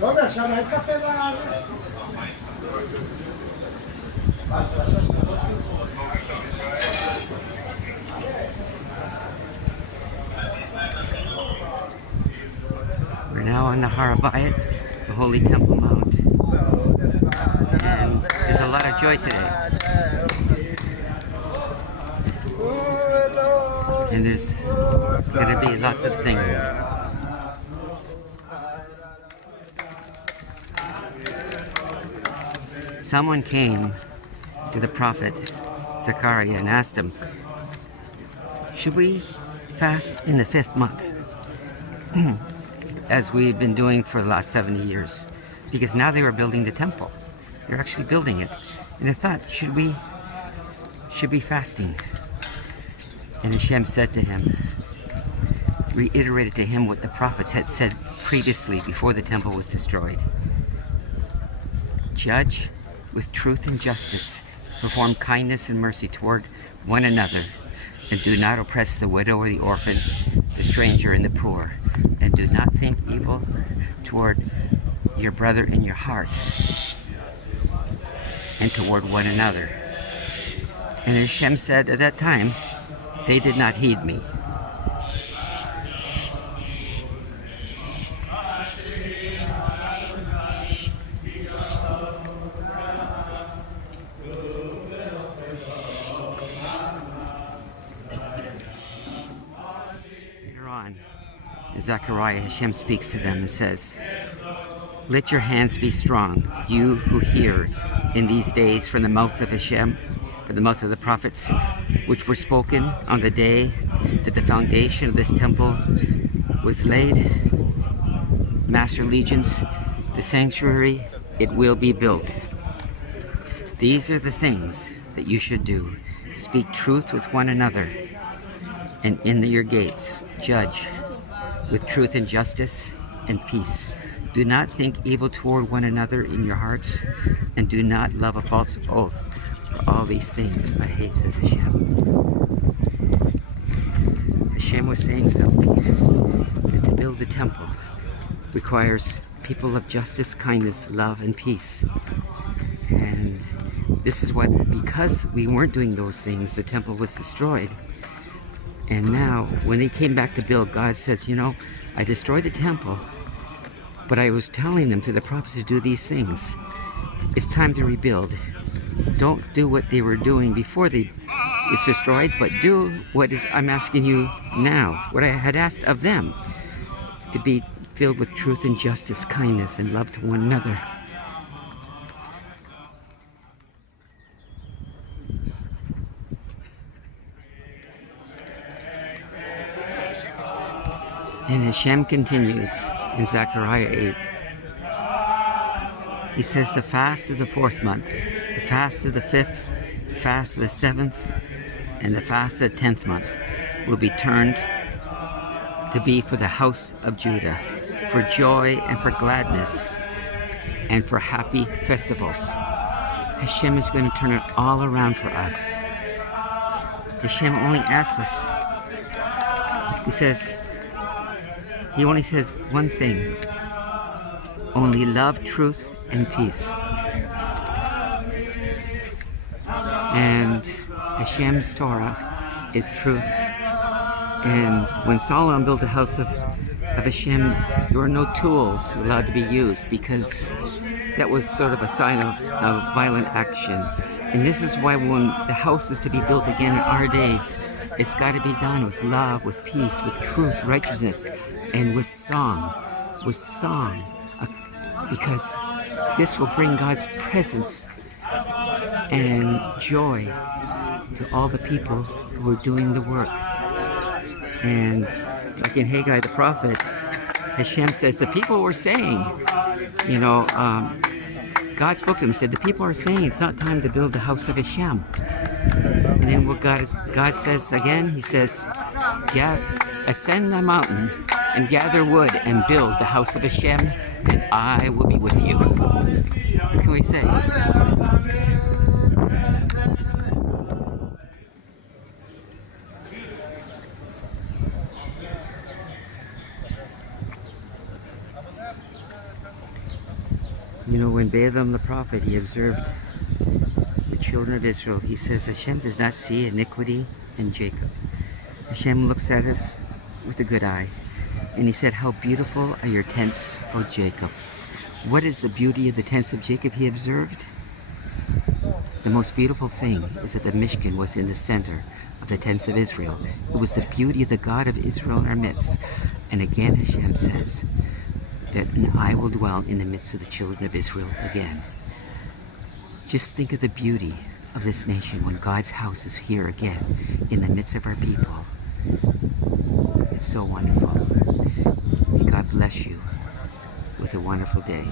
רוברט, שם אין קפה We're now on the HaBayt, the Holy Temple Mount, and there's a lot of joy today. And there's going to be lots of singing. Someone came to the prophet Zechariah and asked him, should we fast in the 5th month? As we've been doing for the last 70 years. Because now they were building the temple. They're actually building it. And they thought, should we be fasting? And Hashem said to him, reiterated to him what the prophets had said previously before the temple was destroyed. Judge with truth and justice, perform kindness and mercy toward one another, and do not oppress the widow or the orphan, the stranger and the poor, and do not think evil toward your brother in your heart, and toward one another. And Hashem said at that time, they did not heed me. Later on, in Zechariah, Hashem speaks to them and says, let your hands be strong, you who hear in these days from the mouth of Hashem, from the mouth of the prophets, which were spoken on the day that the foundation of this temple was laid. Master legions, the sanctuary, it will be built. These are the things that you should do. Speak truth with one another, and in your gates judge with truth and justice and peace. Do not think evil toward one another in your hearts, and do not love a false oath. For all these things I hate, says Hashem. Hashem was saying something, that to build the temple requires people of justice, kindness, love, and peace. And this is what, because we weren't doing those things, the temple was destroyed. And now, when they came back to build, God says, you know, I destroyed the temple, but I was telling them through the prophets to do these things. It's time to rebuild. Don't do what they were doing before it's destroyed, but do what I'm asking you now, what I had asked of them, to be filled with truth and justice, kindness, and love to one another. And Hashem continues in Zechariah 8. He says the fast of the 4th month, the fast of the 5th, the fast of the 7th, and the fast of the 10th month will be turned to be for the house of Judah, for joy and for gladness, and for happy festivals. Hashem is going to turn it all around for us. Hashem only asks us, He only says one thing, only love, truth, and peace. And Hashem's Torah is truth. And when Solomon built a house of Hashem, there were no tools allowed to be used because that was sort of a sign of violent action. And this is why when the house is to be built again in our days, it's got to be done with love, with peace, with truth, righteousness, and with song. Because this will bring God's presence and joy to all the people who are doing the work. And like in Haggai the prophet, Hashem says the people were saying, God spoke to them and said, the people are saying it's not time to build the house of Hashem. And then what God says again, he says, ascend the mountain and gather wood and build the house of Hashem, and I will be with you. What can we say? You know, when Balaam the prophet, he observed the children of Israel, he says, Hashem does not see iniquity in Jacob. Hashem looks at us with a good eye. And he said, how beautiful are your tents, O Jacob. What is the beauty of the tents of Jacob he observed? The most beautiful thing is that the Mishkan was in the center of the tents of Israel. It was the beauty of the God of Israel in our midst. And again Hashem says that I will dwell in the midst of the children of Israel again. Just think of the beauty of this nation when God's house is here again in the midst of our people. It's so wonderful. May God bless you with a wonderful day.